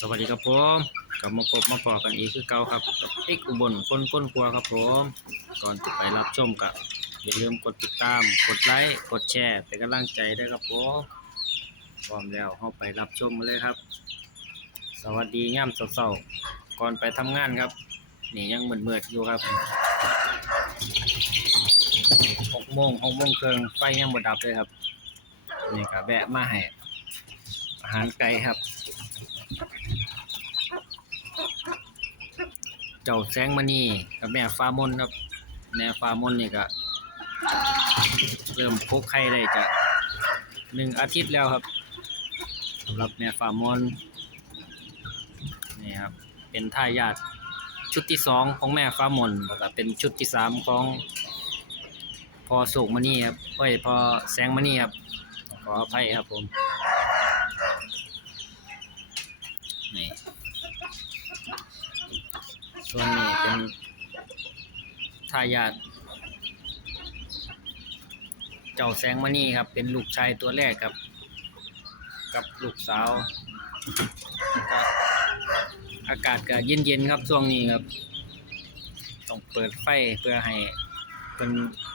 สวัสดีครับผมกลับมาพบมาพอกันอีกคือเก่าครับกับเอกอุบลคนก้นครัวครับผม ก่อนจะไปรับชมกับอย่าลืมกดติดตาม กดไลค์กดแชร์เป็นกำลังใจด้วยครับผมพร้อมแล้วเข้าไปรับชมเลยครับ สวัสดีง่ามเสาๆก่อนไปทำงานครับนี่ยังมืดๆอยู่ครับหกโมงหกโมงครึ่งไฟยังบ่ดับเลยครับนี่ก็แวะมาให้อาหารไก่ครับ เจ้าแสงมณีกับแม่ฟ้ามนครับ แม่ฟ้ามนนี่ก็เริ่มพกไข่ได้จะหนึ่งอาทิตย์แล้วครับสำหรับแม่ฟ้ามนนี่ครับเป็นทายาทชุดที่สองของแม่ฟ้ามนแล้วก็เป็นชุดที่สามของพอสุกมณีครับเอ้ยพอแสงมณีครับขออภัยครับผมนี่ ส่วนนี้เป็นทายาทเจ้าแสงมณีครับ เป็นลูกชายตัวแรกครับ กับลูกสาว อากาศก็เย็นๆครับช่วงนี้ครับ ต้องเปิดไฟเพื่อให้เป็น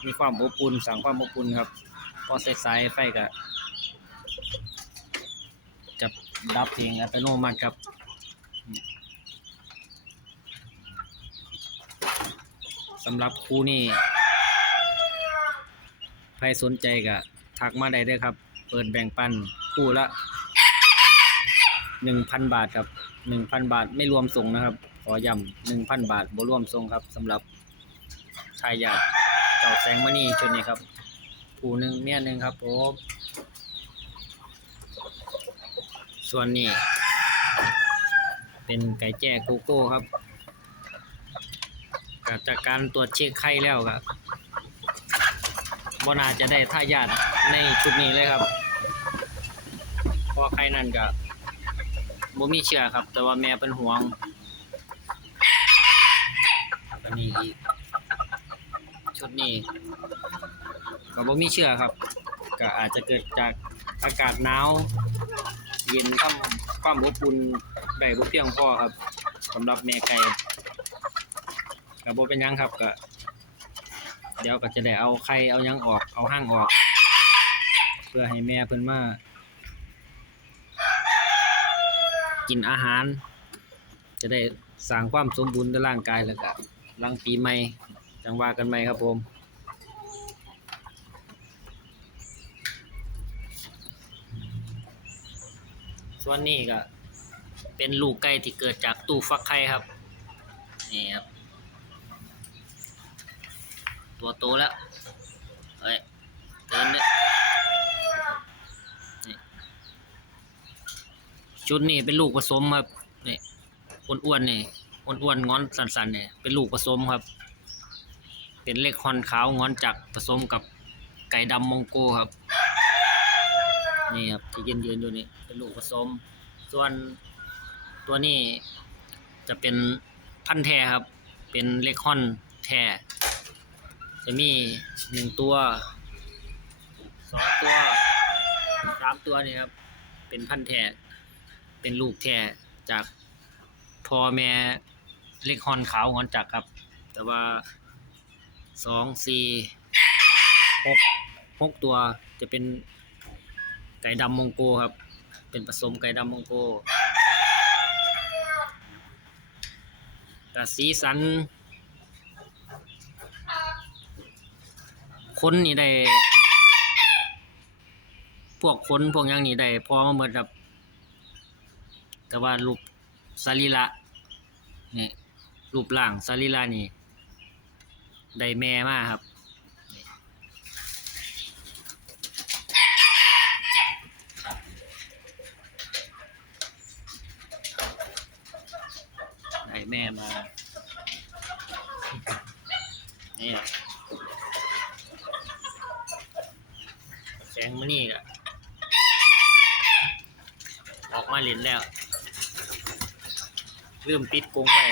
มีความอบอุ่นสั่งความอบอุ่นครับพอสายๆไฟก็จะดับเองอัตโนมัติครับ สำหรับครูนี่ใครสนใจก็ทักมาได้เลยครับ เปิดแบ่งปันคู่ละหนึ่งพันบาทครับหนึ่งพันบาทไม่รวมส่งนะครับ ขอย้ำหนึ่งพันบาทบ่รวมส่งครับสำหรับชายหยาดเจ้าแสงมณีชุดนี้ครับผู้หนึ่งเมียหนึ่งครับผมส่วนนี้ เป็นไก่แจ้โกโก้ครับ จากการตรวจเช็คไข้แล้วครับบ่นาจะได้ท่ายาทในชุดนี้เลยครับเพราะไข้นั่นก็บ่มีเชื้อครับ แต่ว่าแม่เป็นห่วงอันนี้อีกชุดนี้ก็บ่มีเชื้อครับ ก็อาจจะเกิดจากอากาศหนาวเย็นทำความอบอุ่นได้บ่เพียงพอครับสำหรับแม่ไก่ ก็บ่เป็นยังครับก็เดี๋ยวก็จะได้เอาไข่เอายังออกเอาห้างออก เพื่อให้แม่เพิ่นมากินอาหาร จะได้สร้างความสมบูรณ์ในร่างกายแล้วก็หลังปีใหม่จังว่ากันใหม่ครับผมส่วนนี้ก็เป็นลูกไก่ที่เกิดจากตู้ฟักไข่ครับ นี่ครับ ตัวโตแล้ว เฮ้ยเดินเนี่ยชุดนี้เป็นลูกผสมครับ นี่อ้วนๆนี่อ้วนๆงอนสันๆเนี่ยเป็นลูกผสมครับ เป็นเล็กฮอนขาวงอนจักผสมกับไก่ดำมองโกครับ นี่ครับที่ยืนยืนๆอยู่นี่เป็นลูกผสม ส่วนตัวนี้จะเป็นพันแท้ครับ เป็นเล็กฮอนแท้ จะมีหนึ่งตัวสองตัวสามตัวนี่ครับ เป็นพันธุ์แท้เป็นลูกแท้จากพ่อแม่เล็กฮอนขาวฮอนจักครับ แต่ว่าสองสี่หกหกตัวจะเป็นไก่ดำมองโกครับ เป็นผสมไก่ดำมองโกแต่สีสัน คนนี่ได้ พวกคนพวกหยังนี่ได้พอมาหมดครับ แต่ว่ารูปสรีระนี่รูปร่างสรีระนี่ได้แม่มากครับได้แม่มานี่แส งมานี่ก็ออกมาเล่นแล้วลืมปิดกรงไว้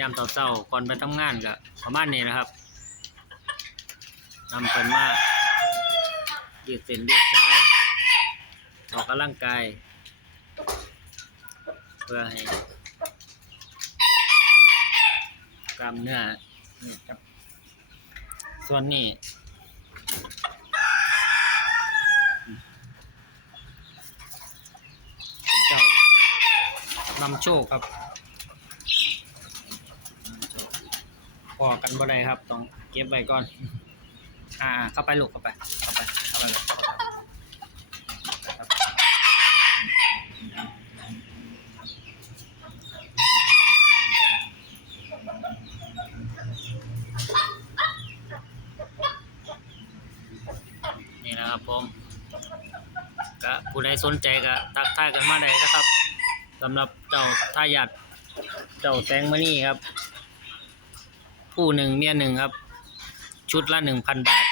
ยามเช้าๆก่อนไปทำงานก็ประมาณนี้นะครับนำเพิ่นมา ยืดเส้นยืดสายออกกำลังกาย เพื่อให้กล้ามเนื้อนี่ครับ ส่วนนี้เป็นเจ้านำโชคครับพอกันบ่ได้ครับ ต้องเก็บไว้ก่อน อ่า เข้าไปลูกเข้าไป กเข้าไปครับนี่นะครับผมก็ผู้ใดสนใจก็ทักทายกันมาได้นะครับสำหรับเจ้าทายาทเจ้าแตงมานี่ครับ ผู้หนึ่งเมียหนึ่งครับ ชุดละหนึ่งพันบาท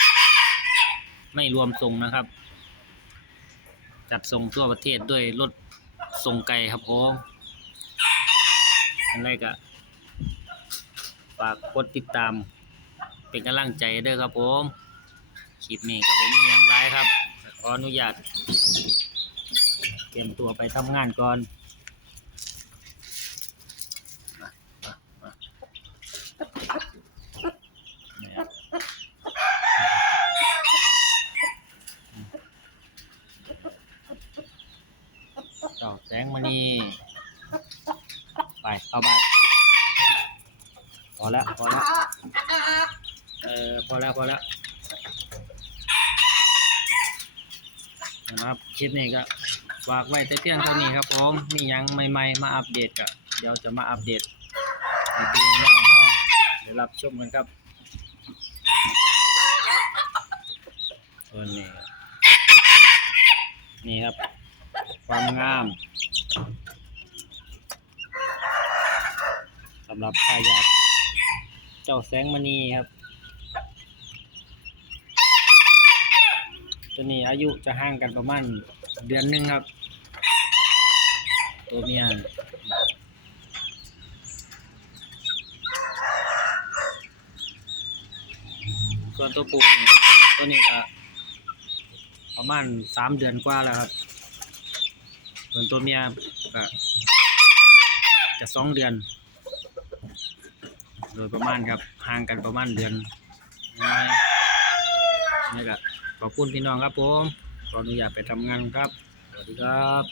ไม่รวมส่งนะครับ จัดส่งทั่วประเทศด้วยรถส่งไก่ครับผมอะไรก็ฝากกดติดตาม เป็นกำลังใจเด้อครับผมคลิปนี้กับผมมียังไรครับ ขออนุญาตเตรียมตัวไปทำงานก่อนมามามาเนี่ยเจ้าแสงมณีไปเข้าบ้าน พอแล้วพอแล้ว เออพอแล้วพอแล้วนะครับคลิปนี้ก็ฝากไว้แต่เพียงเท่านี้ครับผมมียังใหม่ๆมาอัปเดตก็เดี๋ยวจะมาอัปเดตให้พี่น้องเขาเดี๋ยวรับชมกันครับส่วนนี้นี่ครับ ความงามสำหรับทายาท เจ้าแสงมณีครับ ตัวนี้อายุจะห่างกันประมาณเดือนหนึ่งครับ ตัวเมียส่วนตัวปูตัวนี้ก็ประมาณสามเดือนกว่าแล้วครับ ส่วนตัวเมียก็จะสองเดือน โดยประมาณครับห่างกันประมาณเดือนนี่แหละขอบคุณพี่น้องครับผมขออนุญาตไปทำงานครับ สวัสดีครับ